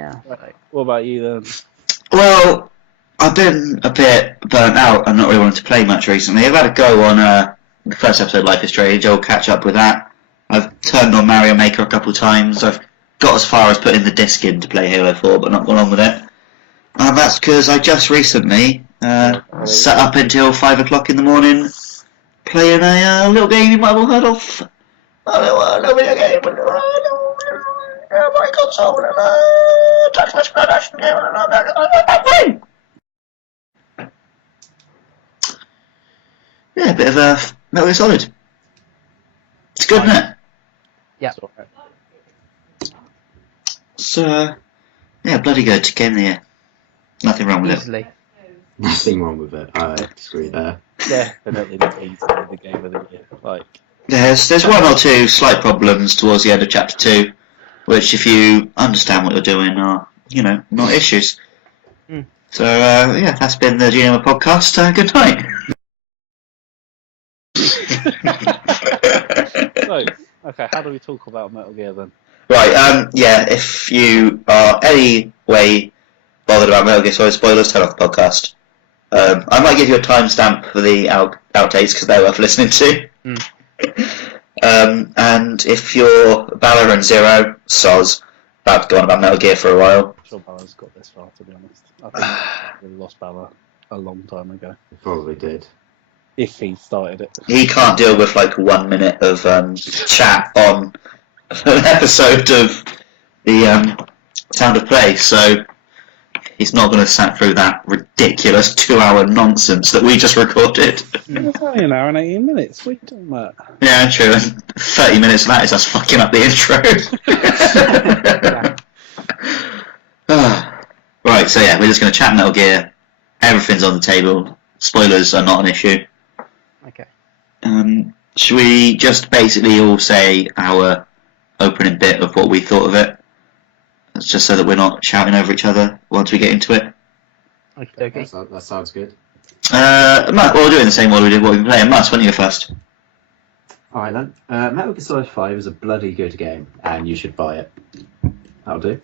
Yeah. Right. What about you then? Well, I've been a bit burnt out and not really wanted to play much recently. I've had a go on the first episode of Life is Strange. I'll catch up with that. I've turned on Mario Maker a couple of times. I've got as far as putting the disc in to play Halo 4, but not gone on with it. And that's because I just recently sat up until 5 o'clock in the morning playing a little game you might have heard of. A little video game. My console. Yeah, a bit of a Metal Gear Solid. It's good, isn't it? Yeah. So, yeah, bloody good. Game of the year. Nothing wrong with Easily. Nothing wrong with it. I disagree there. Definitely not easily the game of the year. Like, there's one or two slight problems towards the end of Chapter 2, which, if you understand what you're doing, are, not issues. Mm. So, yeah, that's been the GNamer podcast. Good night. so, okay, how do we talk about Metal Gear then? Right, yeah, if you are any way bothered about Metal Gear Solid spoilers, turn off the podcast. I might give you a timestamp for the outtakes because they're worth listening to. And if you're Balor and Zero, soz, about to go on about Metal Gear for a while. I'm sure Balor's got this far, to be honest. I think we lost Balor a long time ago. Probably did. If he started it. He can't deal with like 1 minute of chat on an episode of the Sound of Play, so he's not going to sat through that ridiculous 2-hour nonsense that we just recorded. It's only an hour and 18 minutes. What are you talking about? Yeah, true. And 30 minutes of that is us fucking up the intro. Right, so yeah, we're just going to chat Metal Gear. Everything's on the table. Spoilers are not an issue. Okay. Should we just basically all say our opening bit of what we thought of it? It's just so that we're not shouting over each other once we get into it. Okay. That sounds good. Matt, well, we'll do it in the same order we did what we've been playing. Matt, why don't you go first? Alright then. Metal Gear Solid 5 is a bloody good game, and you should buy it. That'll do.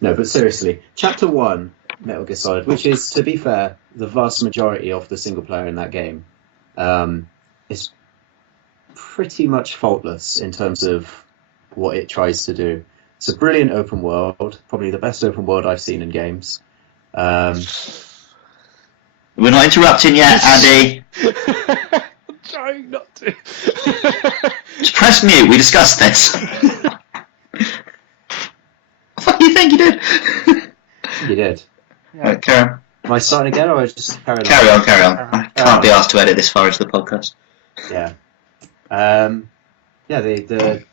No, but seriously, Chapter 1, Metal Gear Solid, which is, to be fair, the vast majority of the single player in that game, is pretty much faultless in terms of what it tries to do. It's a brilliant open world, probably the best open world I've seen in games. We're not interrupting yet, Andy. I'm trying not to. Just press mute, we discussed this. What do you think you did? You did. Right, carry on. Am I starting again, or I just carry on? Carry on. I can't be asked to edit this far into the podcast. Yeah. The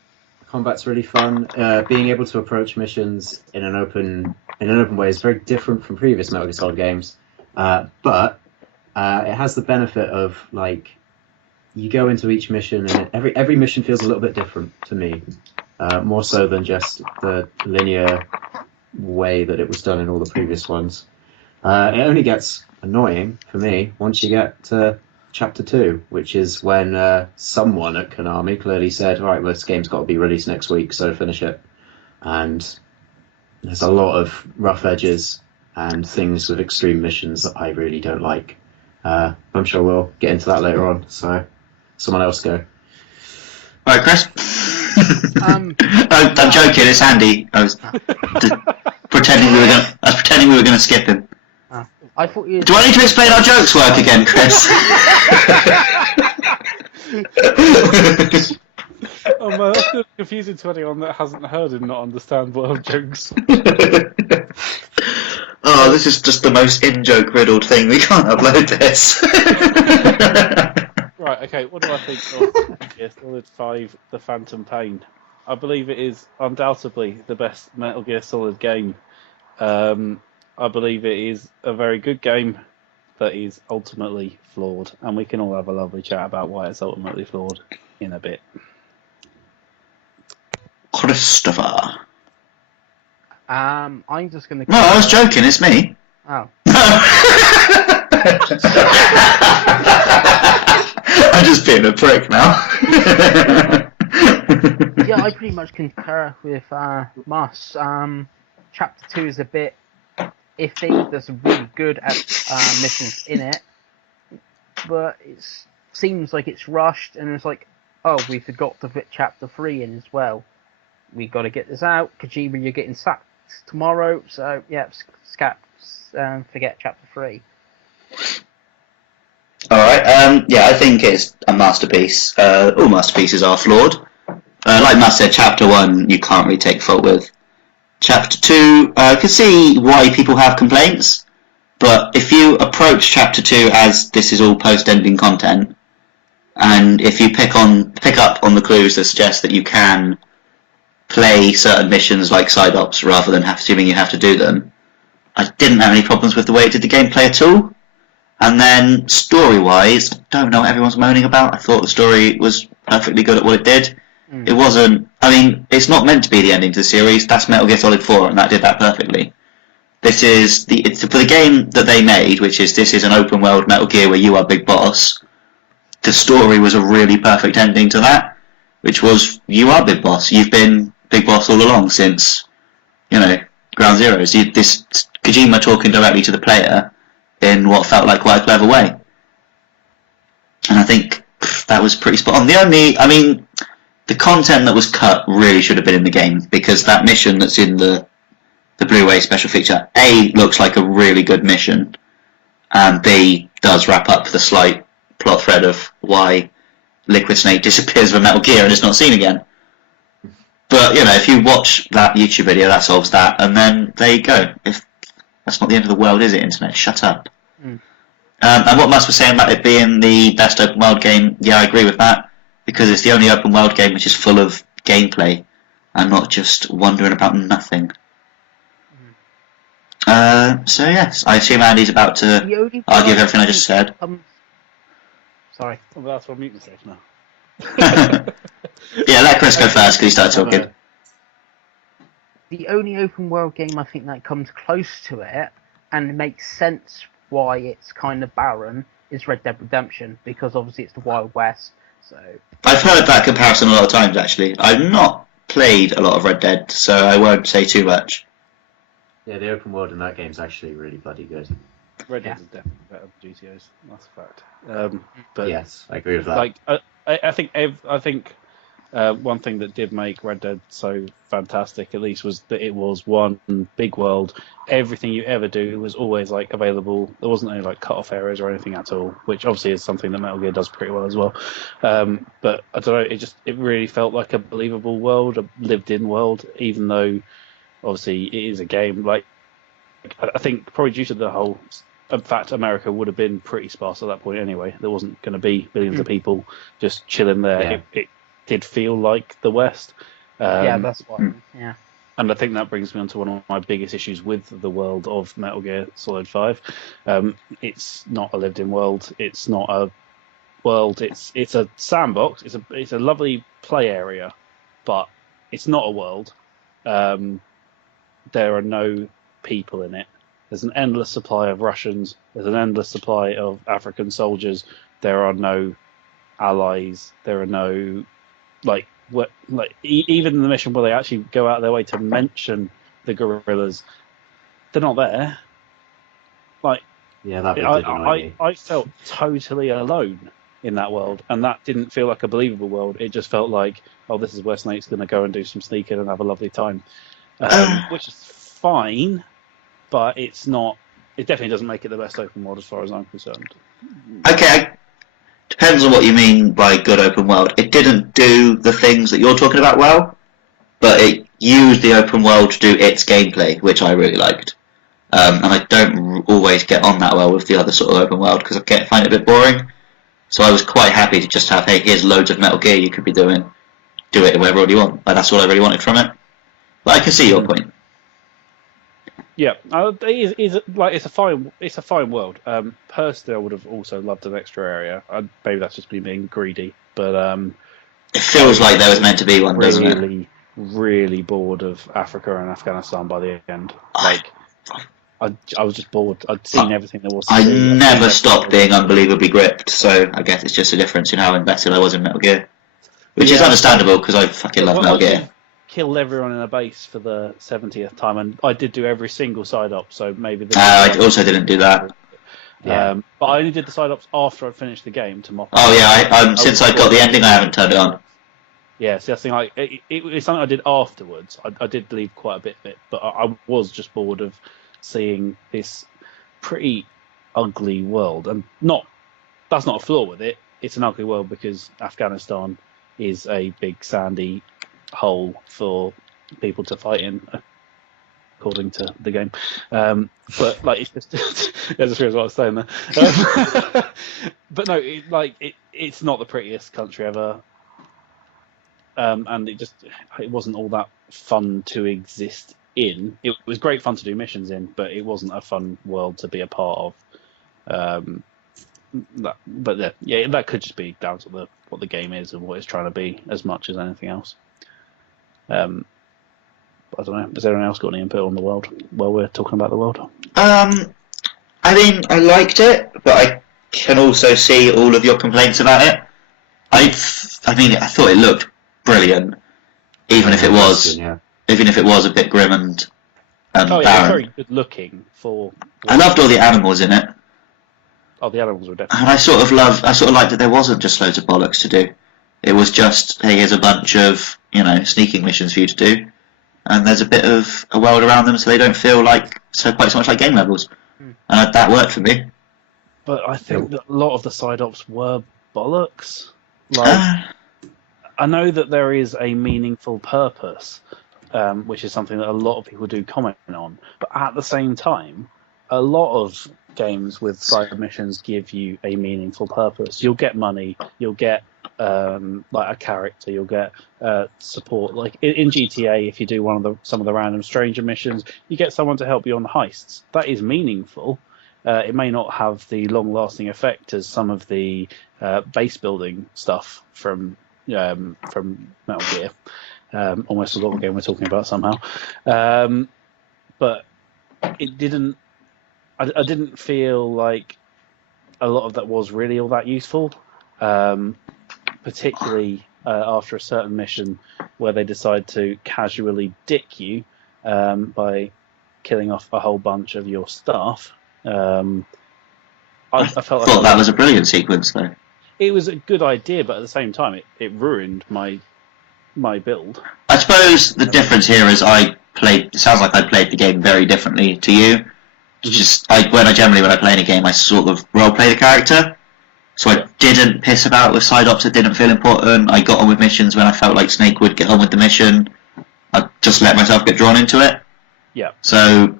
combat's really fun. Being able to approach missions in an open way is very different from previous Metal Gear Solid games. But it has the benefit of, like, you go into each mission and every mission feels a little bit different to me. More so than just the linear way that it was done in all the previous ones. It only gets annoying for me once you get to Chapter 2, which is when someone at Konami clearly said, right, well, this game's got to be released next week, so finish it. And there's a lot of rough edges and things with extreme missions that I really don't like. I'm sure we'll get into that later on, so someone else go. Alright, Chris. I'm joking, it's Andy. I was pretending we were going to skip him. I thought you. Do I need to explain how jokes work again, Chris? Oh man, that's really confusing to anyone that hasn't heard and not understand what jokes. Oh, this is just the most in-joke riddled thing. We can't upload this. Right, okay, what do I think of Metal Gear Solid 5, The Phantom Pain? I believe it is undoubtedly the best Metal Gear Solid game. I believe it is a very good game that is ultimately flawed, and we can all have a lovely chat about why it's ultimately flawed in a bit. Christopher. I'm just gonna. No, I was joking, it's me. Oh. I'm just being a prick now. Yeah, I pretty much concur with Moss. Chapter 2 is a bit iffy. There's some really good missions in it, but it seems like it's rushed, and it's like, oh, we forgot to fit Chapter 3 in as well. We got to get this out. Kojima, you're getting sacked tomorrow, so yeah, forget Chapter 3. Alright, yeah, I think it's a masterpiece. All masterpieces are flawed. Like Matt said, Chapter 1 you can't really take fault with. Chapter 2, I can see why people have complaints, but if you approach Chapter 2 as this is all post-ending content, and if you pick up on the clues that suggest that you can play certain missions like side ops rather than assuming you have to do them, I didn't have any problems with the way it did the gameplay at all. And then story-wise, I don't know what everyone's moaning about. I thought the story was perfectly good at what it did. It wasn't. I mean, it's not meant to be the ending to the series. That's Metal Gear Solid 4, and that did that perfectly. This is for the game that they made, which is this is an open world Metal Gear where you are Big Boss. The story was a really perfect ending to that, which was you are Big Boss. You've been Big Boss all along since, Ground Zeroes. This Kojima talking directly to the player in what felt like quite a clever way, and I think that was pretty spot on. The content that was cut really should have been in the game, because that mission that's in the Blu-ray special feature, A, looks like a really good mission, and B, does wrap up the slight plot thread of why Liquid Snake disappears from Metal Gear and is not seen again. But, if you watch that YouTube video, that solves that, and then there you go. If that's not the end of the world, is it, Internet? Shut up. And what Mus was saying about it being the best open world game, yeah, I agree with that, because it's the only open world game which is full of gameplay and not just wondering about nothing. So yes, I assume Andy's about to argue with everything I just said. Sorry. Well, that's what mutant says now. Yeah, let Chris go first because he started talking. The only open world game I think that comes close to it and makes sense why it's kind of barren is Red Dead Redemption, because obviously it's the Wild West. So I've heard that comparison a lot of times actually. I've not played a lot of Red Dead, so I won't say too much. Yeah, the open world in that game is actually really bloody good. Red Dead is definitely better than GTOs. That's a fact. But yes, I agree with that. Like, I think one thing that did make Red Dead so fantastic, at least, was that it was one big world. Everything you ever do was always available. There wasn't any cut-off areas or anything at all, which obviously is something that Metal Gear does pretty well as well. But I don't know, it really felt like a believable world, a lived-in world, even though obviously it is a game. I think probably due to the whole. In fact, America would have been pretty sparse at that point anyway. There wasn't going to be billions of people just chilling there. Yeah. It did feel like the West. yeah, that's what. Yeah. And I think that brings me on to one of my biggest issues with the world of Metal Gear Solid 5. It's not a lived-in world. It's not a world. It's a sandbox. It's a lovely play area, but it's not a world. There are no people in it. There's an endless supply of Russians. There's an endless supply of African soldiers. There are no allies. There are no even in the mission where they actually go out of their way to mention the guerrillas, they're not there. Yeah, that bit did annoy me. I felt totally alone in that world, and that didn't feel like a believable world. It just felt like, oh, this is where Snake's going to go and do some sneaking and have a lovely time, which is fine. But it's not. It definitely doesn't make it the best open world as far as I'm concerned. Okay, depends on what you mean by good open world. It didn't do the things that you're talking about well, but it used the open world to do its gameplay, which I really liked. And I don't always get on that well with the other sort of open world because I find it a bit boring. So I was quite happy to just have, hey, here's loads of Metal Gear you could be doing. Do it wherever you want. That's all I really wanted from it. But I can see your point. Yeah, it's a fine world. Personally, I would have also loved an extra area. Maybe that's just me being greedy, but it feels like there was meant to be one, doesn't it? Really bored of Africa and Afghanistan by the end. I was just bored. I'd seen everything there was to see. I never stopped being unbelievably gripped, so I guess it's just a difference in how invested I was in Metal Gear, which is understandable because I fucking love Metal Gear. killed everyone in a base for the 70th time, and I did do every single side op. So maybe I also didn't do that. Yeah. But I only did the side ops after I'd finished the game to mop up. Oh yeah, since I got the ending, I haven't turned it on. Yeah, so that's the thing. Like, it's something I did afterwards. I did leave quite a bit of it, but I was just bored of seeing this pretty ugly world, and that's not a flaw with it. It's an ugly world because Afghanistan is a big sandy hole for people to fight in, according to the game. But like, it's just I just realised what I was saying there. But no, it's not the prettiest country ever, and it wasn't all that fun to exist in. It was great fun to do missions in, but it wasn't a fun world to be a part of. That could just be down to what the game is and what it's trying to be, as much as anything else. I don't know. Has anyone else got any input on the world while we're talking about the world? I mean, I liked it, but I can also see all of your complaints about it. I thought it looked brilliant, even if it was a bit grim and Oh yeah, barren. it's very good looking for. I loved all the animals in it. Oh, the animals were definitely. And I sort of liked that there wasn't just loads of bollocks to do. It was just, hey, here's a bunch of, sneaking missions for you to do, and there's a bit of a world around them, so they don't feel quite so much like game levels. And that worked for me. But I think that a lot of the side ops were bollocks. Like, I know that there is a meaningful purpose, which is something that a lot of people do comment on, but at the same time, a lot of games with side missions give you a meaningful purpose. You'll get money, you'll get like a character, you'll get support. Like in GTA, if you do some of the random stranger missions, you get someone to help you on the heists. That is meaningful. It may not have the long-lasting effect as some of the base building stuff from Metal Gear. Almost a lot of the game we're talking about somehow. But it didn't. I didn't feel like a lot of that was really all that useful, particularly after a certain mission where they decide to casually dick you by killing off a whole bunch of your staff. I felt like that was a brilliant sequence, though. It was a good idea, but at the same time, it ruined my build. I suppose the difference here is it sounds like I played the game very differently to you. Just when I play in a game, I sort of role play the character, so I didn't piss about with side ops that didn't feel important. I got on with missions when I felt like Snake would get on with the mission. I just let myself get drawn into it. Yeah. So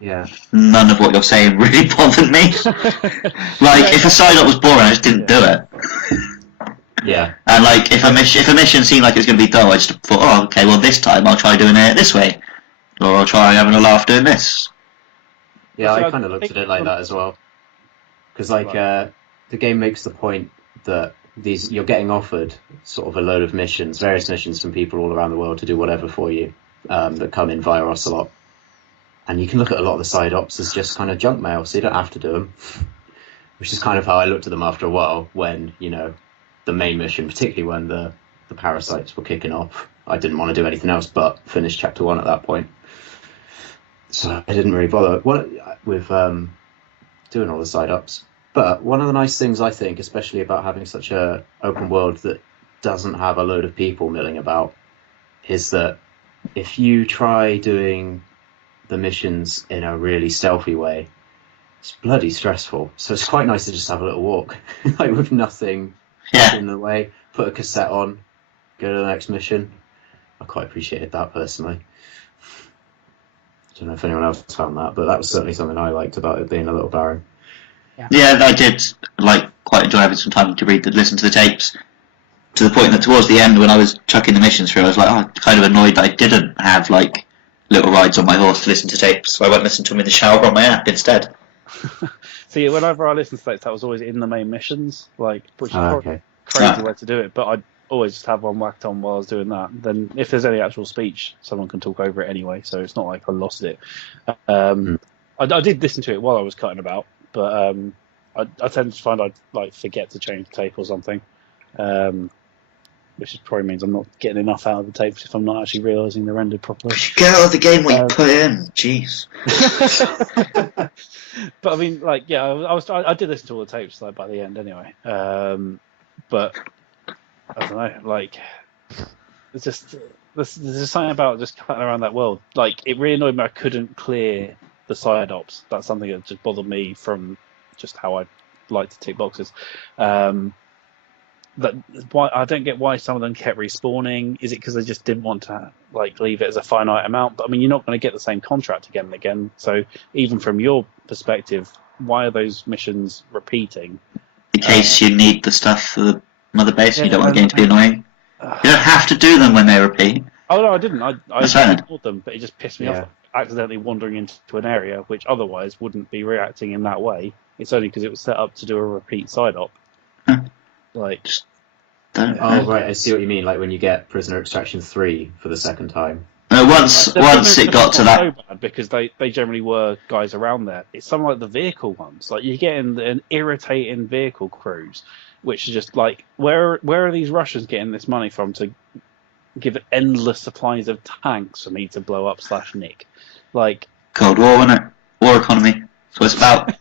none of what you're saying really bothered me. If a side op was boring, I just didn't do it. Yeah. And if a mission seemed like it was going to be dull, I just thought, oh, okay, well this time I'll try doing it this way, or I'll try having a laugh doing this. Yeah, I kind of looked at it like that as well. Because the game makes the point that you're getting offered sort of a load of missions, various missions from people all around the world to do whatever for you, that come in via Ocelot. And you can look at a lot of the side ops as just kind of junk mail, so you don't have to do them. Which is kind of how I looked at them after a while when, the main mission, particularly when the parasites were kicking off, I didn't want to do anything else but finish chapter 1 at that point. So I didn't really bother with doing all the side ups. But one of the nice things I think, especially about having such a open world that doesn't have a load of people milling about, is that if you try doing the missions in a really stealthy way, it's bloody stressful. So it's quite nice to just have a little walk, with nothing in the way. Put a cassette on, go to the next mission. I quite appreciated that personally. I don't know if anyone else found that, but that was certainly something I liked about it being a little barren. Yeah, I did quite enjoy having some time to listen to the tapes. To the point that towards the end, when I was chucking the missions through, I was kind of annoyed that I didn't have little rides on my horse to listen to tapes, so I went and listened to them in the shower on my app instead. See, whenever I listened to tapes, that was always in the main missions, which is a crazy way to do it. But I'd always just have one whacked on while I was doing that. Then, if there's any actual speech, someone can talk over it anyway, so it's not like I lost it. I did listen to it while I was cutting about, but I tend to find I'd forget to change the tape or something. which probably means I'm not getting enough out of the tapes if I'm not actually realising they're rendered properly. Get out of the game what you put in. Jeez. But I mean, like, yeah, I did listen to all the tapes like by the end anyway. But I don't know, like, it's just there's just something about just cutting around that world. Like, it really annoyed me I couldn't clear the side ops. That's something that just bothered me from just how I like to tick boxes. That why I don't get why some of them kept respawning. Is it because they just didn't want to like leave it as a finite amount? But I mean, you're not going to get the same contract again and again. So even from your perspective, why are those missions repeating? In case you need the stuff for the mother base, and you don't want the game to be annoying. You don't have to do them when they repeat. Oh no, I didn't. I ignored them, but it just pissed me Yeah. off accidentally wandering into an area which otherwise wouldn't be reacting in that way. It's only because it was set up to do a repeat side op. Like, Don't. Oh right, I see what you mean. Like when you get Prisoner Extraction 3 for the second time. Once it got to that. So bad because they generally were guys around there. It's some like the vehicle ones. Like you get in an irritating vehicle crews, which is just like where are these Russians getting this money from to give endless supplies of tanks for me to blow up / nick? Like Cold War, wasn't it? War economy. That's what it's about.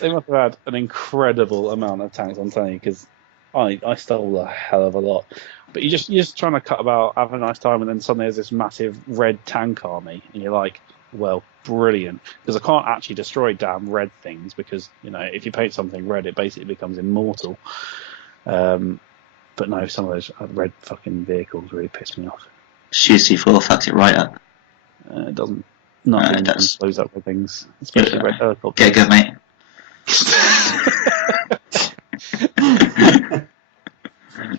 they must have had an incredible amount of tanks, I'm telling you, because I stole a hell of a lot. But you're just trying to cut about, have a nice time, and then suddenly there's this massive red tank army, and you're like, well, brilliant. Because I can't actually destroy damn red things, because, you know, if you paint something red, it basically becomes immortal. But no, some of those red fucking vehicles really piss me off. GC4 fucks it right up. It doesn't. Nothing it does. blows up with things, especially red helicopters. Get good, mate.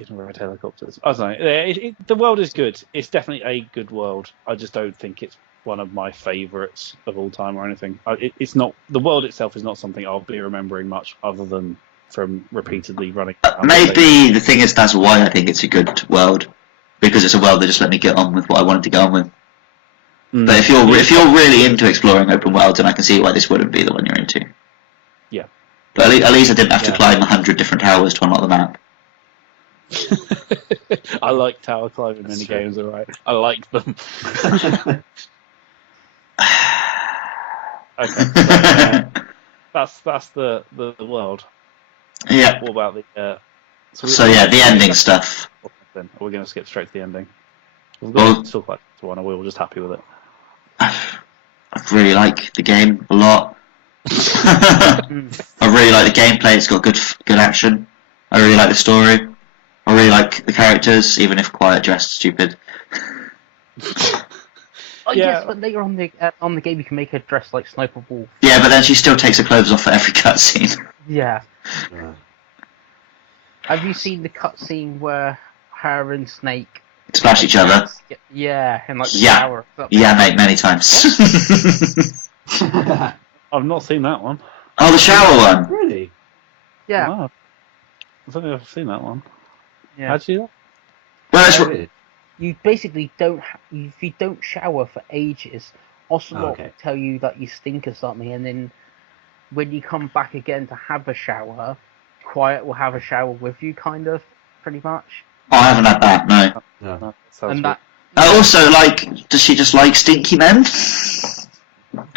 Red helicopters. I don't know. The world is good. It's definitely a good world. I just don't think it's one of my favourites of all time or anything. It's not. The world itself is not something I'll be remembering much, other than from repeatedly running. Maybe the thing is that's why I think it's a good world, because it's a world that just let me get on with what I wanted to get on with. But if you're really into exploring open worlds, then I can see why this wouldn't be the one you're into. Yeah. But at least I didn't have to climb 100 different towers to unlock the map. I like tower climbing mini games, alright. I like them. Okay. So, that's the world. Yeah. What about the the ending stuff. Then we're going to skip straight to the ending. We've Well, got to talk about one, and we were just happy with it. I really like the game a lot. I really like the gameplay. It's got good action. I really like the story. I really like the characters, even if quite dressed stupid. Yes, but later on the game you can make her dress like Sniper Wolf. Yeah, but then she still takes her clothes off for every cutscene. Yeah. Have you seen the cutscene where her and Snake Splash each other? Yeah, and like the Yeah. shower. Yeah, mate, many times. I've not seen that one. Oh, the shower one. Really? Yeah. Wow. I don't think I've seen that one. Yeah. How'd you do that? Well, it's, Really? You basically don't. If you don't shower for ages, Ocelot Okay. will tell you that you stink or something, and then when you come back again to have a shower, Quiet will have a shower with you, kind of, pretty much. I haven't had that, no. No. That sounds And weird. that, Also, like, does she just like stinky men?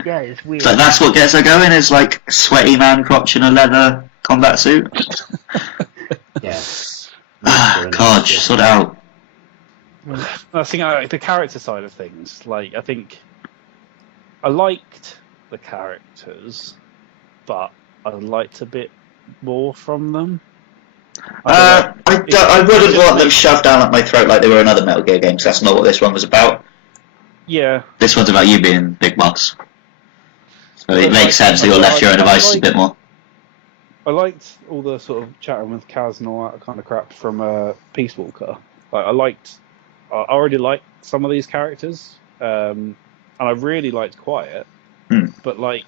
yeah, it's weird. So that's what gets her going, is like sweaty man crotch in a leather combat suit? Yeah. God, sort it out. I think the character side of things, like, I think I liked the characters, but I liked a bit more from them. I wouldn't want them shoved down at my throat like they were another Metal Gear game, because that's not what this one was about. Yeah. This one's about you being Big Boss. So it makes sense that you're left to your own devices a bit more. I liked all the sort of chatting with Kaz and all that kind of crap from Peace Walker. Like, I already liked some of these characters, and I really liked Quiet. But like,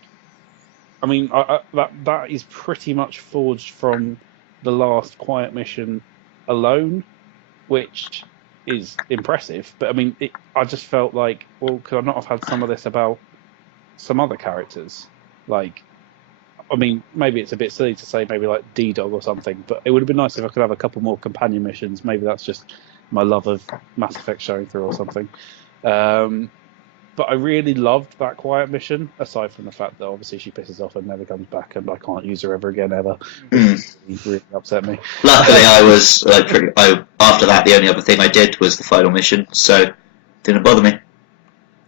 I mean, that is pretty much forged from the last Quiet mission alone, which is impressive. But I mean, I just felt like, well, could I not have had some of this about some other characters? Like, I mean, maybe it's a bit silly to say maybe like D-Dog or something, but it would have been nice if I could have a couple more companion missions. Maybe that's just my love of Mass Effect showing through or something. But I really loved that quiet mission, aside from the fact that obviously she pisses off and never comes back, and I can't use her ever again ever, which really upset me. Luckily, I was after that. The only other thing I did was the final mission, so it didn't bother me.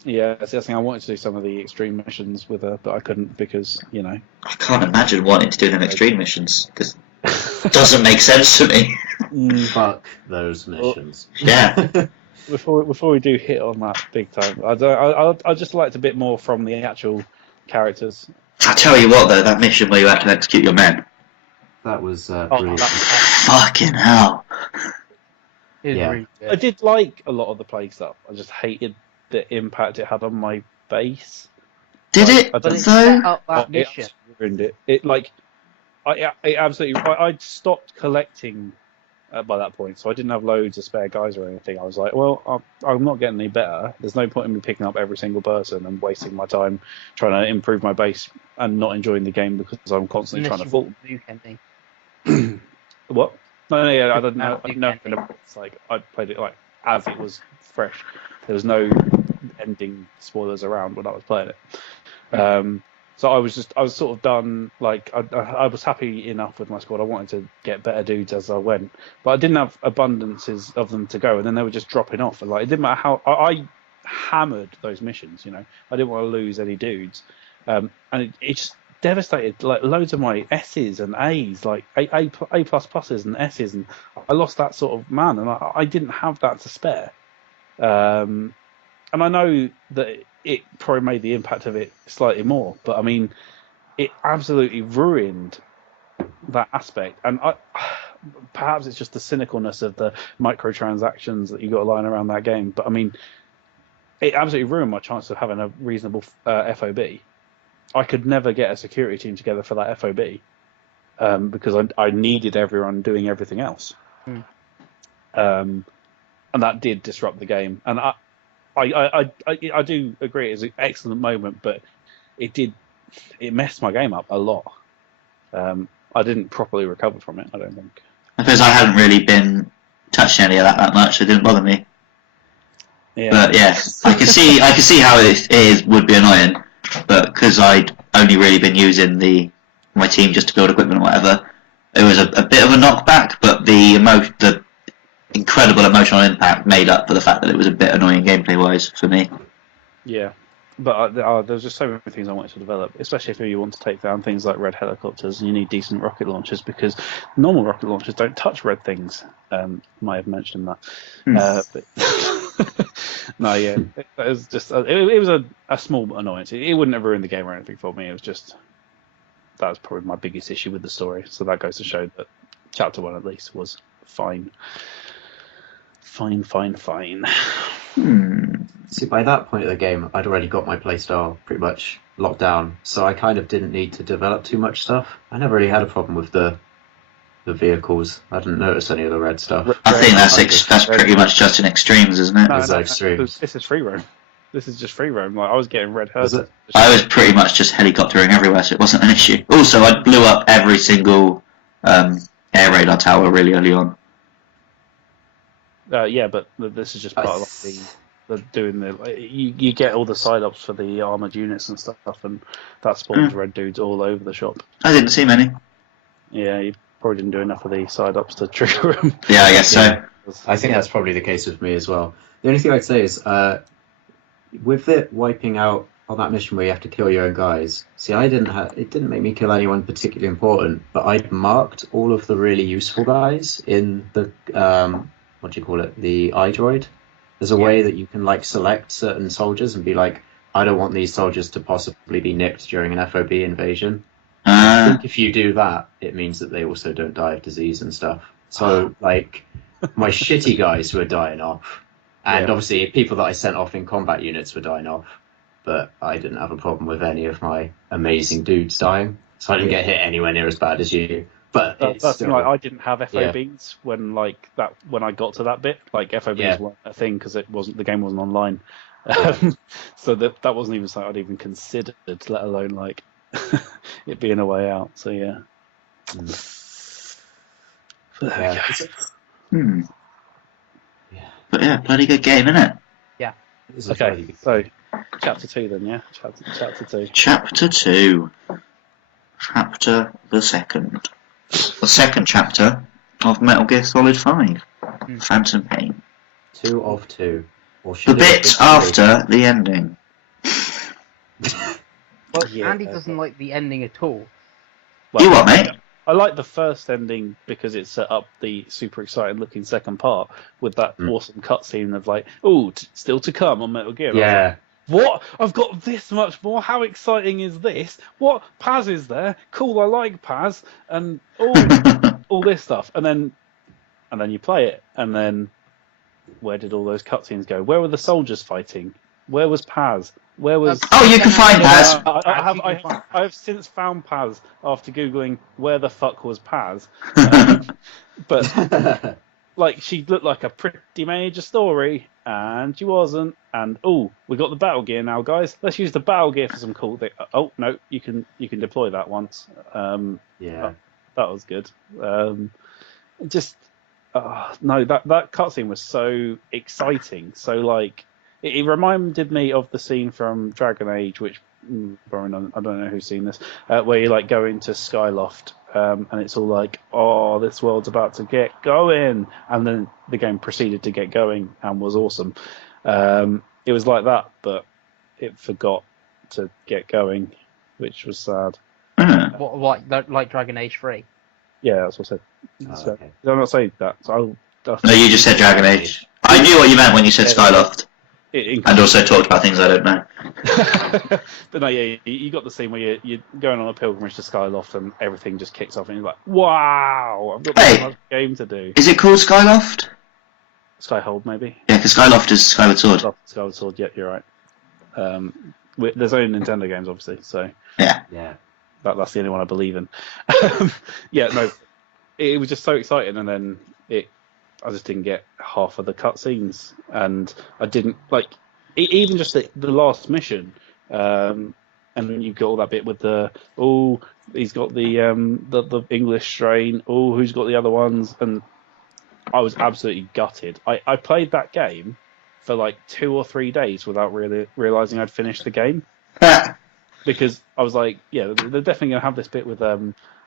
Yeah, that's the thing. I wanted to do some of the extreme missions with her, but I couldn't because I can't imagine wanting to do them extreme missions. This doesn't make sense to me. Fuck those missions. Yeah. Before we do hit on that big time, I just liked a bit more from the actual characters. I tell you what, though, that mission where you had to execute your men. That was brilliant. Fucking hell. Yeah. Really good. I did like a lot of the play stuff. I just hated the impact it had on my base. Did Like, it, I But don't- it set up that it mission. absolutely ruined it. It absolutely. I'd stopped collecting by that point, so I didn't have loads of spare guys or anything. I was like, well, I'm not getting any better. There's no point in me picking up every single person and wasting my time trying to improve my base and not enjoying the game because I'm constantly Unless trying to you fall. want Duke ending. What? No, yeah, I don't know. Duke No, ending. it's like I played it like as it was fresh. There was no ending spoilers around when I was playing it. So I was sort of done. Like I was happy enough with my squad. I wanted to get better dudes as I went, but I didn't have abundances of them to go, and then they were just dropping off. And like it didn't matter how I hammered those missions. I didn't want to lose any dudes, and it just devastated like loads of my S's and A's, like A plus pluses and S's, and I lost that sort of man, and I didn't have that to spare. And I know that it probably made the impact of it slightly more, but I mean, it absolutely ruined that aspect. And perhaps it's just the cynicalness of the microtransactions that you got lying around that game. But I mean, it absolutely ruined my chance of having a reasonable FOB. I could never get a security team together for that FOB because I needed everyone doing everything else. And that did disrupt the game. And I do agree it's an excellent moment, but it messed my game up a lot. I didn't properly recover from it, I don't think. Because I hadn't really been touching any of that much, so it didn't bother me. Yeah. But yeah, I can see how it would be annoying, but because I'd only really been using my team just to build equipment or whatever, it was a bit of a knockback, but the incredible emotional impact made up for the fact that it was a bit annoying gameplay-wise for me. Yeah. But there's just so many things I wanted to develop, especially if you want to take down things like red helicopters. You need decent rocket launchers because normal rocket launchers don't touch red things. Might have mentioned that. But no, yeah, it was just it was a small annoyance. It wouldn't have ruined the game or anything for me. It was just that was probably my biggest issue with the story. So that goes to show that chapter 1 at least was fine. Fine. See, by that point of the game, I'd already got my playstyle pretty much locked down, so I kind of didn't need to develop too much stuff. I never really had a problem with the vehicles. I didn't notice any of the red stuff. I think that's pretty much just in extremes, isn't it? This is free roam. This is just free roam. Like I was getting red Was hurt. it? I was pretty much just helicoptering everywhere, so it wasn't an issue. Also, I blew up every single air radar tower really early on. Yeah, but this is just part of like, the doing the you get all the side ups for the armored units and stuff, and that spawns red dudes all over the shop. I didn't see many. Yeah, you probably didn't do enough of the side ups to trigger them. Yeah, I guess so. I think that's probably the case with me as well. The only thing I'd say is, with it wiping out on that mission where you have to kill your own guys. See, it didn't make me kill anyone particularly important, but I'd marked all of the really useful guys in the what do you call it? The iDroid. There's a way that you can like select certain soldiers and be like, I don't want these soldiers to possibly be nicked during an FOB invasion. I think if you do that, it means that they also don't die of disease and stuff. So like my shitty guys were dying off, and obviously people that I sent off in combat units were dying off, but I didn't have a problem with any of my amazing dudes dying. So I didn't get hit anywhere near as bad as you. But that's still... like I didn't have FOBs when I got to that bit. Like FOBs weren't a thing because the game wasn't online. So that wasn't even something I'd even considered, let alone like it being a way out. So yeah. But there we Yeah. go. Yeah. But yeah, bloody good game, innit? This is a Okay, bloody good so game. chapter 2 then, yeah? Chapter 2. Chapter 2. Chapter the second. The second chapter of Metal Gear Solid 5. Phantom Pain. 2 of 2. Or The should it have bit been 3? after the ending. Well, Yeah. Andy doesn't like the ending at all. Well, You what, mate? I like the first ending because it set up the super exciting looking second part with that awesome cutscene of like, oh, still to come on Metal Gear. And I was like, Yeah. what? I've got this much more. How exciting is this? What? Paz is there? Cool, I like Paz. And all this stuff. And then you play it. And then where did all those cutscenes go? Where were the soldiers fighting? Where was Paz? Where was... Oh, you can find Paz. I have since found Paz after Googling where the fuck was Paz. But like, she looked like a pretty major story, and she wasn't. And we got the battle gear now, guys. Let's use the battle gear for some cool thing. Oh no, you can deploy that once. Yeah. That was good. No, that cutscene was so exciting. So like, it reminded me of the scene from Dragon Age, which Brian, I don't know who's seen this, where you like go into Skyloft. And it's all like, oh, this world's about to get going, and then the game proceeded to get going and was awesome. It was like that, but it forgot to get going, which was sad. What, like Dragon Age 3? Yeah, that's what I said. Oh, So, okay. I'm not saying that. So No, you just said Dragon Age. I knew what you meant when you said Skyloft. And also talked about things I don't know. But no, yeah, you got the scene where you're going on a pilgrimage to Skyloft and everything just kicks off and you're like, wow, I've got so much game to do. Is it called Skyloft? Skyhold, maybe? Yeah, because Skyloft is Skyward Sword. Skyward Sword, yep, you're right. There's only Nintendo games, obviously, so Yeah. that's the only one I believe in. Yeah, no, it was just so exciting, and then I just didn't get half of the cutscenes, and I didn't like even just the last mission. And then you got all that bit with he's got the English strain. Who's got the other ones? And I was absolutely gutted. I played that game for like 2 or 3 days without really realizing I'd finished the game, because I was like, yeah, they're definitely gonna have this bit with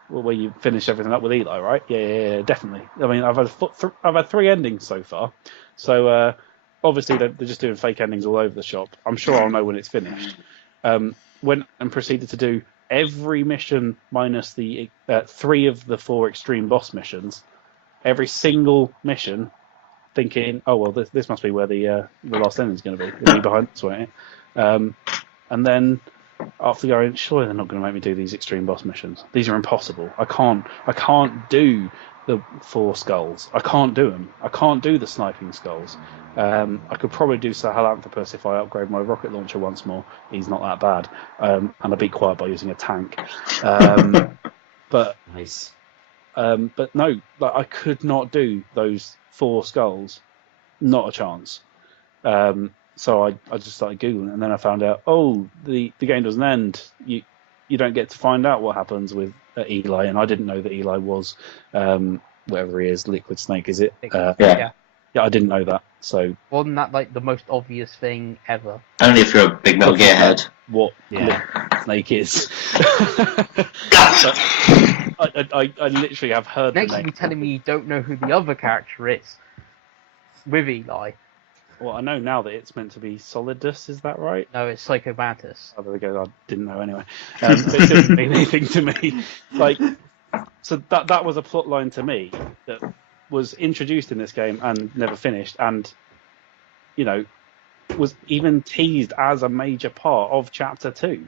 where you finish everything up with Eli, right? Yeah, definitely. I mean, I've had 3 endings so far, so obviously they're just doing fake endings all over the shop. I'm sure I'll know when it's finished. Went and proceeded to do every mission minus the 3 of the 4 extreme boss missions. Every single mission, thinking, oh well, this must be where the last ending's going to be. It'll be behind this way. And then after going, surely they're not going to make me do these extreme boss missions. These are impossible. I can't do the 4 skulls. I can't do them. I can't do the sniping skulls. I could probably do Sahelanthropus if I upgrade my rocket launcher once more. He's not that bad. And I beat quiet by using a tank. But Nice. but no, like, I could not do those 4 skulls. Not a chance. So I just started Googling, and then I found out, the game doesn't end. You don't get to find out what happens with Eli, and I didn't know that Eli was whatever he is, Liquid Snake, is it? Yeah. Yeah, I didn't know that. So Wasn't that like the most obvious thing ever? Only if you're a big Metal Gear head. what Yeah. Liquid Snake is. I literally have heard Next, the you'll name. be telling me you don't know who the other character is with Eli. Well, I know now that it's meant to be Solidus, is that right? No, it's Psycho Mantis. Oh, there we go. I didn't know anyway. But it didn't mean anything to me. Like, so that was a plot line to me that was introduced in this game and never finished, and was even teased as a major part of Chapter 2.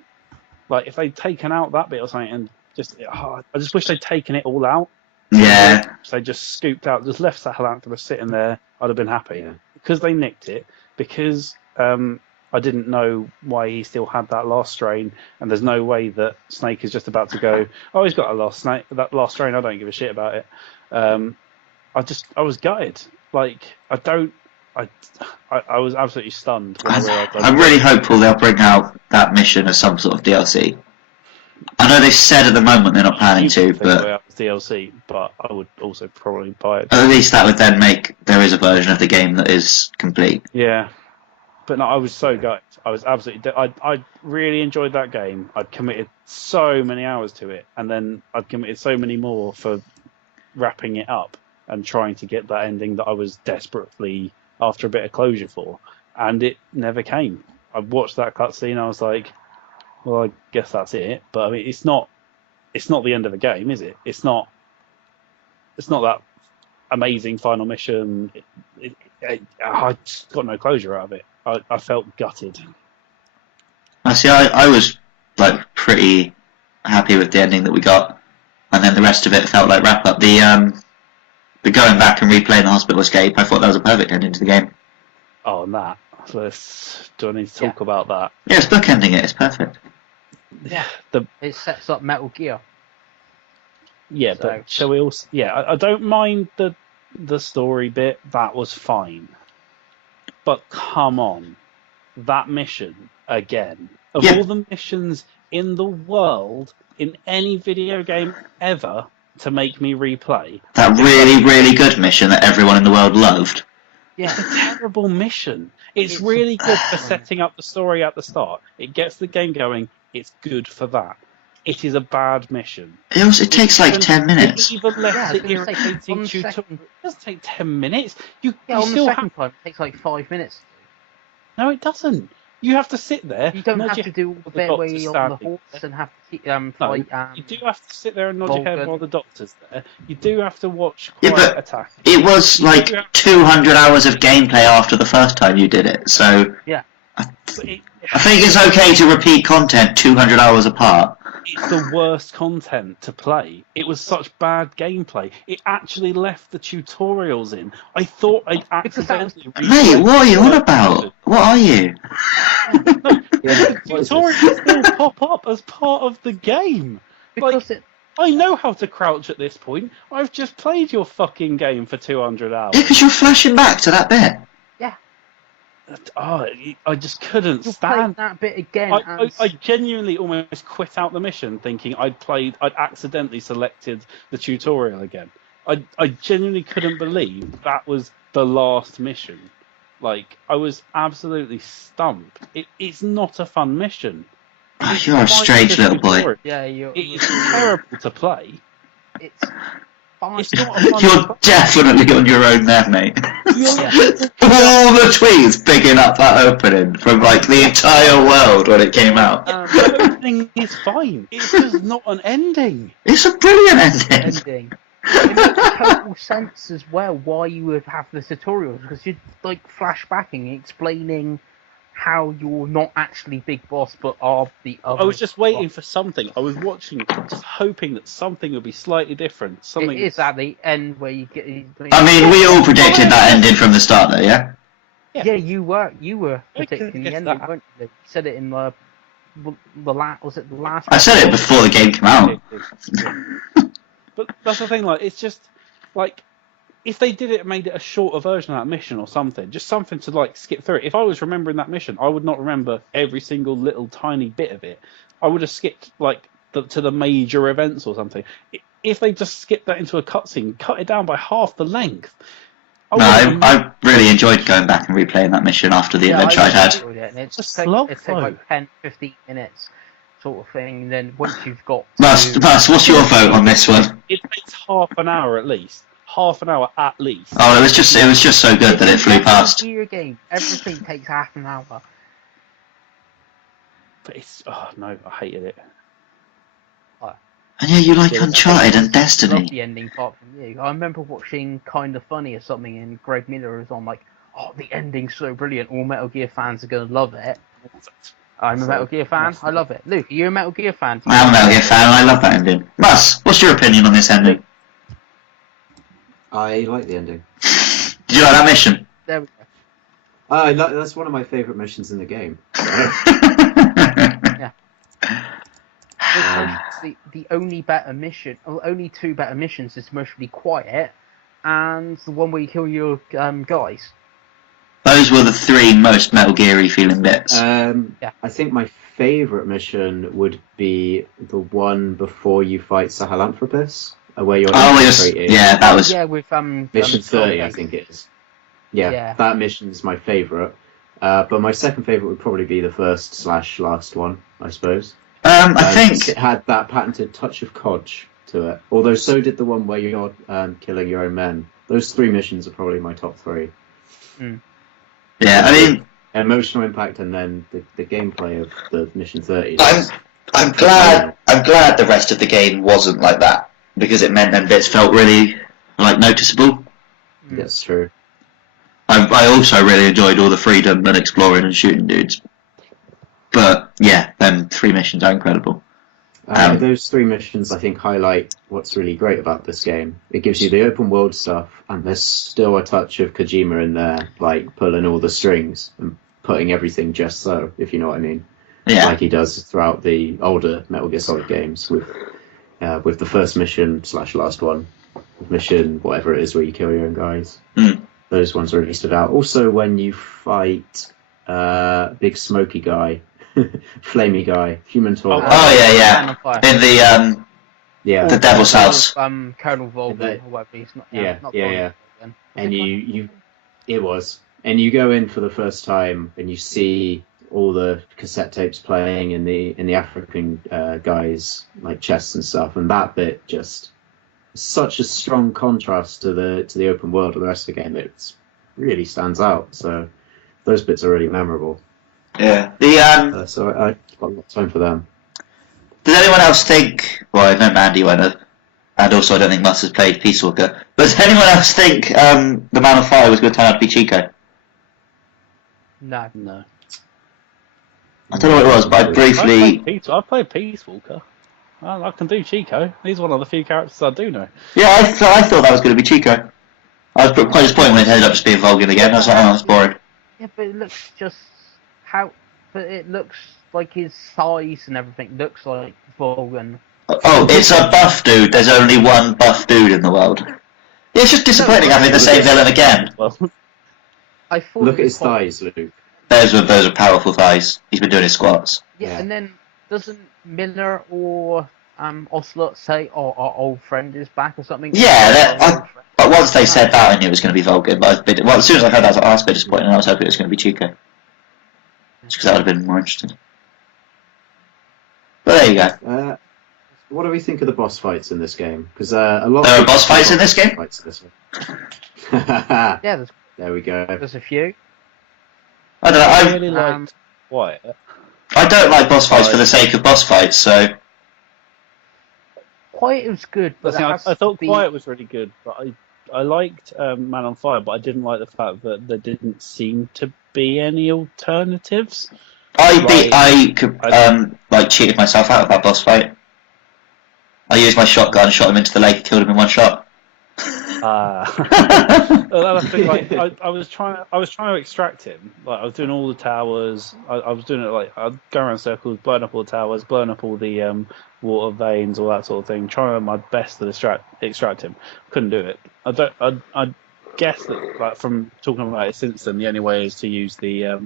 Like, if they'd taken out that bit or something, and I just wish they'd taken it all out. Yeah. So they just scooped out, just left Sahelanthropus sitting there. I'd have been happy. Yeah. Because they nicked it, because I didn't know why he still had that last strain, and there's no way that Snake is just about to go, he's got that last strain, I don't give a shit about it. I was gutted. Like, I was absolutely stunned when I realised. I'm really hopeful they'll bring out that mission as some sort of DLC. I know they said at the moment they're not planning to, but It's DLC, but I would also probably buy it. at least that would then make there is a version of the game that is complete. Yeah, but no, I was so gutted. I was absolutely. I really enjoyed that game. I'd committed so many hours to it, and then I'd committed so many more for wrapping it up and trying to get that ending that I was desperately after a bit of closure for, and it never came. I watched that cutscene. I was like, well, I guess that's it. But I mean, it's not the end of the game, is it? It's not that amazing final mission. I just got no closure out of it. I felt gutted. I see. I was like pretty happy with the ending that we got, and then the rest of it felt like wrap up. The going back and replaying the hospital escape, I thought that was a perfect ending to the game. Oh, and that. Do I need to talk about that? Yeah, it's bookending it. It's perfect. Yeah. It sets up Metal Gear. Yeah, So- but shall we also? Yeah, I don't mind the story bit. That was fine. But come on, that mission again. Of Yeah. all the missions in the world, in any video game ever, to make me replay, That really, really good mission that everyone in the world loved. Yeah. it's a terrible mission. It's It's really a good for bad one. setting up the story at the start. It gets the game going. It's good for that. It is a bad mission. It takes like 10 minutes. Even less Yeah, I was gonna say, irritating on the tutorial. second- It doesn't take 10 minutes. You Yeah, on the still second time, it takes like 5 minutes. No, it doesn't. You have to sit there. You don't nod have your to do head the while bit where doctor's you're on the standing horse and have to No, fight. you do have to sit there and nod your head Vulcan. while the doctor's there. You do have to watch Yeah, quiet but attack. it was like 200 hours of gameplay after the first time you did it, so But I think it's okay to repeat content 200 hours apart. It's the worst content to play. It was such bad gameplay. It actually left the tutorials in. I thought I'd Because that was- accidentally. Mate, what are you on about? What are you? Tutorials still pop up as part of the game. Because I know how to crouch at this point. I've just played your fucking game for 200 hours. Yeah, because you're flashing back to that bit. Oh, I just couldn't you'll play stand. that bit again. I genuinely almost quit out the mission, thinking I'd accidentally selected the tutorial again. I genuinely couldn't believe that was the last mission. Like, I was absolutely stumped. It's not a fun mission. Oh, you're a strange little boy. Yeah, you're. It's terrible to play. It's fine. It's not a fun You're definitely on your own there, mate. Yeah. All the tweets picking up that opening from like the entire world when it came out. The opening is fine. It's just not an ending. It's a brilliant ending. Ending. It makes total sense as well why you would have the tutorials, because you're like flashbacking, explaining how you're not actually Big Boss but are the other. I was just waiting for something. I was watching, just hoping that something would be slightly different. Something. It is at the end where you get. I mean, we all predicted that ending from the start, though, yeah? Yeah, you were I couldn't predicting the guess ending, that. weren't you? You said it in the was it the last? I said it before the game came out. But that's the thing. Like, it's just like if they did it and made it a shorter version of that mission or something, just something to like skip through it. If I was remembering that mission, I would not remember every single little tiny bit of it. I would have skipped like to the major events or something. If they just skipped that into a cutscene, cut it down by half the length. No, I really enjoyed going back and replaying that mission after the adventure I'd had. It's Just take slow like 10, 15 minutes sort of thing, and then once you've got Must, what's your vote on this one? It takes half an hour at least. Half an hour at least. Oh, it was just so good that it flew past. Your game, everything takes half an hour. But it's no, I hated it. And yeah, you like Uncharted and I love Destiny. the ending part from you. I remember watching Kinda Funny or something, and Greg Miller was on like, "Oh, the ending's so brilliant. All Metal Gear fans are gonna love it." I'm a Metal Gear fan. I love it. Luke, are you a Metal Gear fan? I am a Metal Gear fan and I love that ending. Mus, what's your opinion on this ending? I like the ending. Did you like that mission? There we go. That's one of my favourite missions in the game. The only better mission, only two better missions is mostly quiet, and the one where you kill your guys. Those were the 3 most Metal Gear-y feeling bits. Yeah. I think my favourite mission would be the one before you fight Sahelanthropus, where you're infiltrating. Yeah, that was... Yeah, with Mission 30, I Scarface. think it is. Yeah, Yeah. that mission is my favourite. But my second favourite would probably be the first/last one, I suppose. I think... It had that patented touch of Kodge to it. Although so did the one where you're killing your own men. Those 3 missions are probably my top 3. Yeah, I mean... Emotional impact and then the gameplay of the Mission 30. I'm glad the rest of the game wasn't like that, because it meant them bits felt really, like, noticeable. That's true. I also really enjoyed all the freedom and exploring and shooting dudes. But, yeah, them 3 missions are incredible. Those 3 missions, I think, highlight what's really great about this game. It gives you the open world stuff, and there's still a touch of Kojima in there, like pulling all the strings and putting everything just so, if you know what I mean. Yeah. Like he does throughout the older Metal Gear Solid games, with the first mission/last one, mission whatever it is where you kill your own guys. Those ones really stood out. Also, when you fight big smoky guy. Flamey guy, Human Torch. Yeah. In the Devil's House. Colonel Volgan, or whatever he's not. Yeah. And you go in for the first time, and you see all the cassette tapes playing in the African guys like chests and stuff, and that bit just such a strong contrast to the open world of the rest of the game. It really stands out. So those bits are really memorable. Yeah. So I got a lot of time for them. Does anyone else think? Well, I know Mandy went up, and also I don't think Mus has played Peace Walker. But does anyone else think the Man on Fire was going to turn out to be Chico? No. I don't know what it was, but I briefly. I played Peace Walker. I can do Chico. He's one of the few characters I do know. Yeah, I thought that was going to be Chico. I was quite disappointed when it ended up just being Volgan again. I was like, oh, that's boring. Yeah, but it looks but it looks like his size and everything looks like Volgan. Oh, it's a buff dude. There's only one buff dude in the world. Yeah, it's just disappointing having the same villain again. I thought Look at his thighs, Luke. Those are powerful thighs. He's been doing his squats. Yeah, and then doesn't Miller or Ocelot say, "Oh, our old friend is back" or something? Yeah, but once they said that, I knew it was going to be Volgan. But as soon as I heard that, I was like, oh, that's a bit disappointing, and I was hoping it was going to be Chico. Just because that would have been more interesting. But there you go. What do we think of the boss fights in this game? Because a lot. There are boss fights in this game? Yeah, there we go. There's a few. I don't know. I really liked Wyatt. I don't like boss fights for the sake of boss fights, so. Quiet was good, but I thought Quiet was really good, but I liked Man on Fire, but I didn't like the fact that there didn't seem to be any alternatives. I cheated myself out of that boss fight. I used my shotgun, shot him into the lake, killed him in one shot. I was trying to extract him. Like I was doing all the towers. I was doing it like I'd go around circles, blowing up all the towers, blowing up all the water veins, all that sort of thing. Trying my best to extract him. Couldn't do it. I guess that like from talking about it since then, the only way is to use the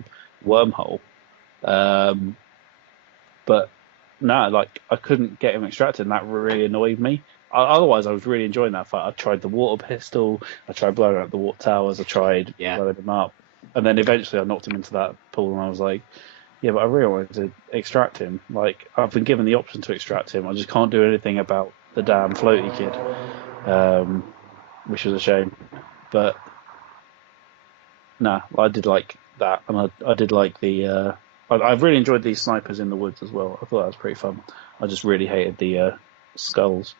wormhole. But no, like I couldn't get him extracted, and that really annoyed me. Otherwise, I was really enjoying that fight. I tried the water pistol, I tried blowing up the water towers, I tried blowing him up, and then eventually I knocked him into that pool, and I was like, yeah, but I really wanted to extract him. Like, I've been given the option to extract him, I just can't do anything about the damn floaty kid, which was a shame. But, nah, I did like that, and I did like the... I've really enjoyed these snipers in the woods as well. I thought that was pretty fun. I just really hated the skulls.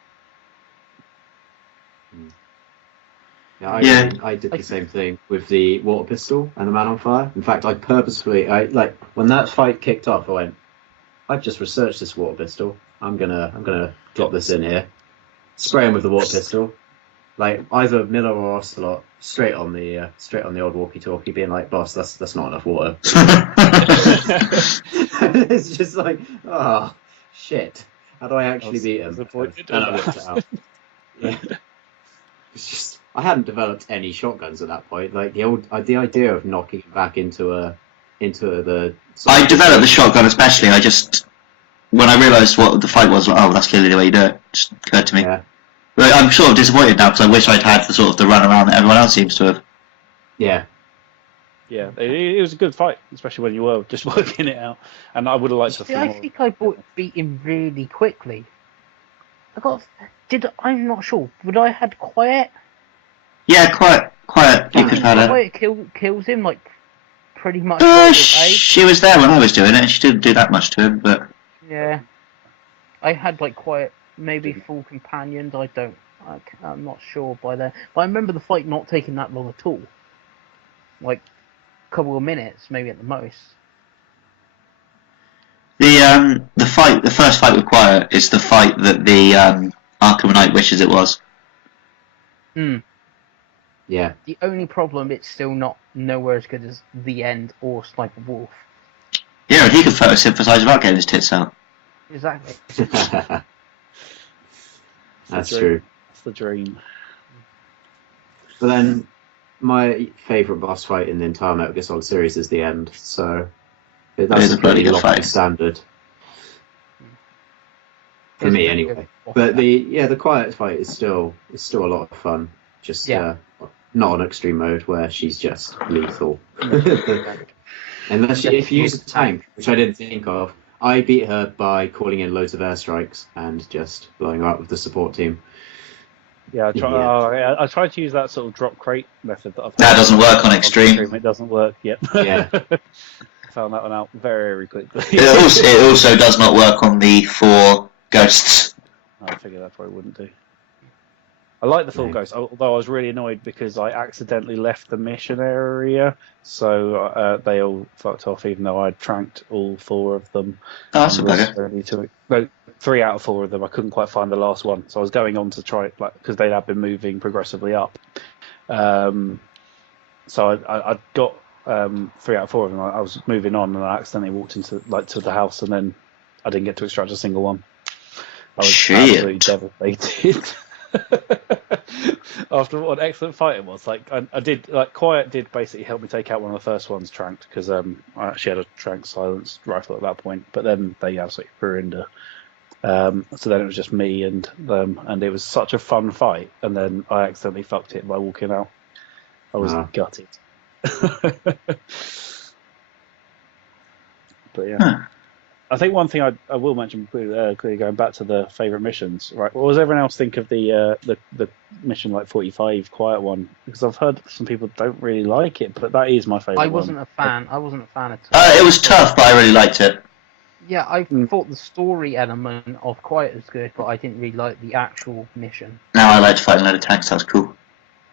Yeah, I did the same thing with the water pistol and the Man on Fire. In fact, I purposefully, when that fight kicked off, I went, I've just researched this water pistol. I'm gonna drop this in here. Spray him with the water pistol. Like either Miller or Ocelot, straight on the old walkie-talkie, being like, "Boss, that's not enough water." It's just like, oh shit! How do I actually beat him? And I whipped it out. Yeah, it's just I hadn't developed any shotguns at that point. Like the idea of knocking him back into the. I developed the shotgun especially. When I realised what the fight was, like, oh, that's clearly the way you do it. Just occurred to me. Yeah. But I'm sort of disappointed now because I wish I'd had the run around that everyone else seems to have. Yeah. Yeah, it was a good fight, especially when you were just working it out. And I would have liked to see I more. think I beat him really quickly. I'm not sure. Would I had quiet? Yeah, quiet. You could have had her. Quiet kills him like pretty much right away. She was there when I was doing it, and she didn't do that much to him, but. Yeah, I had like quiet, maybe full companions. I'm not sure by then, but I remember the fight not taking that long at all. Like a couple of minutes, maybe at the most. The first fight with Quiet is the fight that the Arkham Knight wishes it was. Yeah. The only problem, it's still nowhere as good as The End or Sniper Wolf. Yeah, and he could photosynthesize without getting his tits out. Exactly. That's true. That's the dream. But then, my favourite boss fight in the entire Metal Gear Solid series is The End, so that's a bloody good fight. Standard. For me, anyway. But the Quiet fight is still a lot of fun. Just not on extreme mode where she's just lethal. Unless if you use a tank, which I didn't think of, I beat her by calling in loads of airstrikes and just blowing her up with the support team. Yeah, I tried to use that sort of drop crate method. That doesn't work on extreme. It doesn't work yet. Yeah. Found that one out very quickly. It also does not work on the 4 ghosts. I figured that probably wouldn't do. I like the full ghost, although I was really annoyed because I accidentally left the mission area, so they all fucked off, even though I'd tranked all 4 of them. Oh, that's a bugger. No, 3 out of 4 of them. I couldn't quite find the last one, so I was going on to try it, because they had been moving progressively up. So I got 3 out of 4 of them. I was moving on, and I accidentally walked into to the house, and then I didn't get to extract a single one. I was absolutely devastated. After what an excellent fight it was, Quiet did basically help me take out one of the first ones tranked, because I actually had a trank silenced rifle at that point, but then they absolutely ruined her. So then it was just me and them, and it was such a fun fight, and then I accidentally fucked it by walking out. I was gutted. But yeah. Huh. I think one thing I will mention, clearly going back to the favourite missions, right? What does everyone else think of the mission 45 Quiet one? Because I've heard some people don't really like it, but that is my favourite one. I wasn't a fan at all. It was tough, but I really liked it. Yeah, I thought the story element of Quiet was good, but I didn't really like the actual mission. Now I liked fighting a load of tanks, that was cool.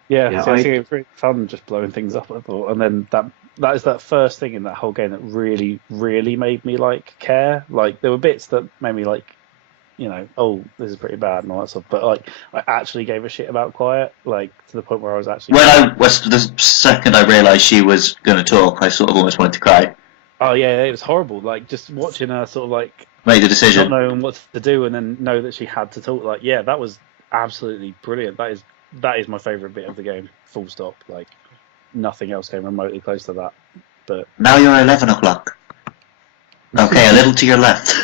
Yeah, I think it was really fun just blowing things up, I thought. And then that is that first thing in that whole game that really, really made me care. Like, there were bits that made me oh, this is pretty bad and all that stuff. But I actually gave a shit about Quiet, to the point where I was actually. The second I realised she was going to talk, I sort of almost wanted to cry. Oh yeah, it was horrible. Just watching her sort of make the decision, not knowing what to do, and then know that she had to talk. That was absolutely brilliant. That is my favourite bit of the game. Full stop. Nothing else came remotely close to that. But now you're 11 o'clock. Okay, a little to your left.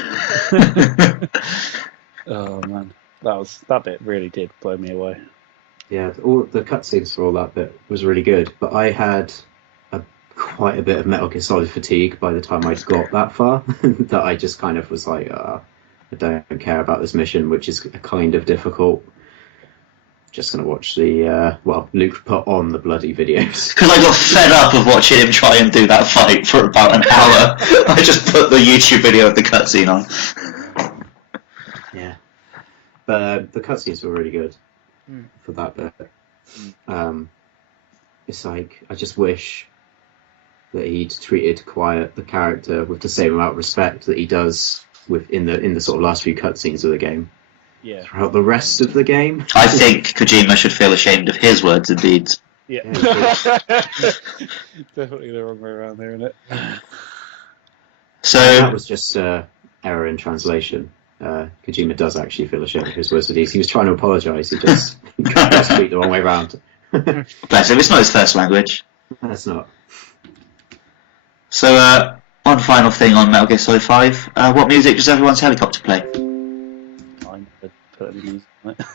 Oh man, that bit really did blow me away. Yeah, all the cutscenes for all that bit was really good, but I had quite a bit of Metal Gear Solid fatigue by the time I got that far. That I just kind of was like, I don't care about this mission, which is kind of difficult. Just going to watch Luke put on the bloody videos. Because I got fed up of watching him try and do that fight for about an hour. I just put the YouTube video of the cutscene on. Yeah. But the cutscenes were really good for that bit. It's I just wish that he'd treated Quiet, the character, with the same amount of respect that he does in the sort of last few cutscenes of the game. Yeah. Throughout the rest of the game. I think Kojima should feel ashamed of his words and deeds. Yeah. Definitely the wrong way around there, isn't it? So that was just error in translation. Kojima does actually feel ashamed of his words and deeds. He was trying to apologise. He just speak the wrong way around. Bless him, it's not his first language. That's not. So, one final thing on Metal Gear Solid 5. What music does everyone's helicopter play? I never put any music on it.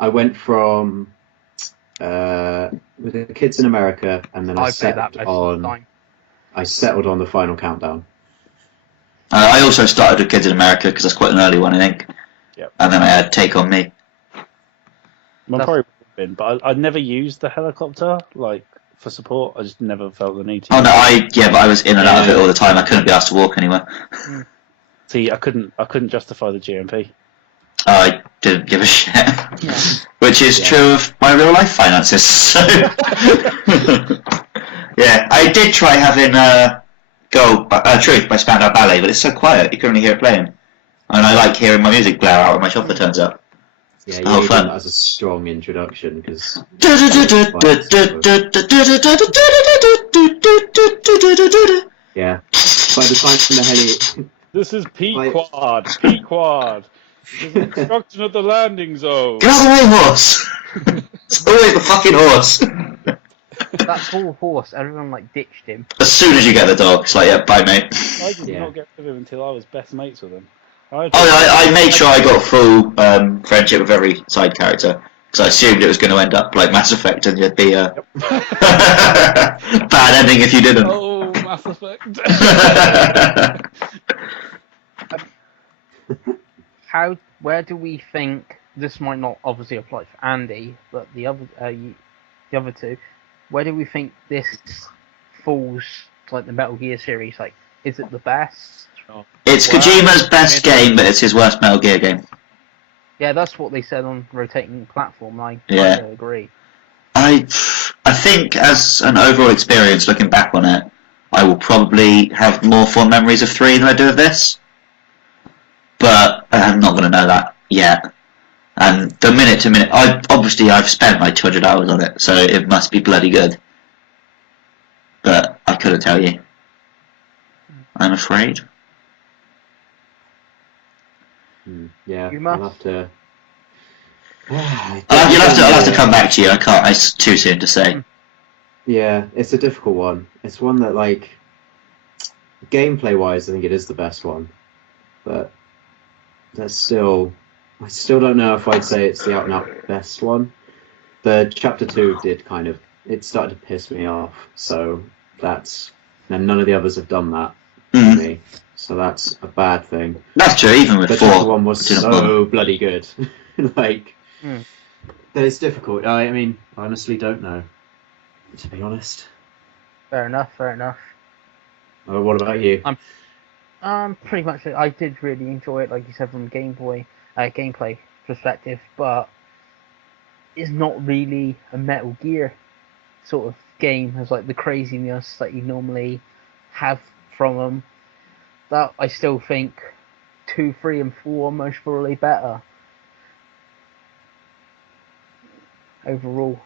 I went from with the Kids in America, and then I settled on the Final Countdown. I also started with Kids in America because that's quite an early one, I think. Yep. And then I had Take On Me. Probably been, but I never used the helicopter for support. I just never felt the need to. Oh no, but I was in and out of it all the time. I couldn't be asked to walk anywhere. See, I couldn't justify the GMP. I didn't give a shit. Yeah. Which is true of my real life finances. So yeah, I did try having Truth by Spandau Ballet, but it's so quiet you couldn't really hear it playing. And I like hearing my music blare out when my chopper turns up. Yeah, you need that as a strong introduction because. Yeah. By the time the heli. This is Pequod. Pequod. Construction of the landing zone. Get out of the way, horse! It's always the fucking horse. That poor horse, everyone ditched him. As soon as you get the dog, it's like, yeah, bye, mate. I did not get rid of him until I was best mates with him. I made sure I got full friendship with every side character because I assumed it was going to end up like Mass Effect and you'd be a bad ending if you didn't. Oh, Mass Effect. Where do we think this might not obviously apply for Andy, but the other two? Where do we think this falls to the Metal Gear series? Is it the best? It's Kojima's best game, but it's his worst Metal Gear game. Yeah, that's what they said on Rotating Platform. I kind of agree. I think as an overall experience, looking back on it, I will probably have more fond memories of 3 than I do of this. But I'm not going to know that yet. And the minute to minute, I've spent 200 hours on it, so it must be bloody good. But I couldn't tell you. I'm afraid. Yeah, you must. I'll have to. I'll have to come back to you. I can't. It's too soon to say. Yeah, it's a difficult one. It's one that gameplay-wise, I think it is the best one, but I still don't know if I'd say it's the out-and-out best one. The Chapter 2 it started to piss me off, so and none of the others have done that to me, so that's a bad thing. That's true, even with 4. Chapter 1 was so bloody good. It's difficult. I mean, I honestly don't know, to be honest. Fair enough. What about you? Pretty much. I did really enjoy it, like you said, from gameplay perspective, but it's not really a Metal Gear sort of game. As the craziness that you normally have from them. That I still think 2, 3, and 4 are most probably better overall.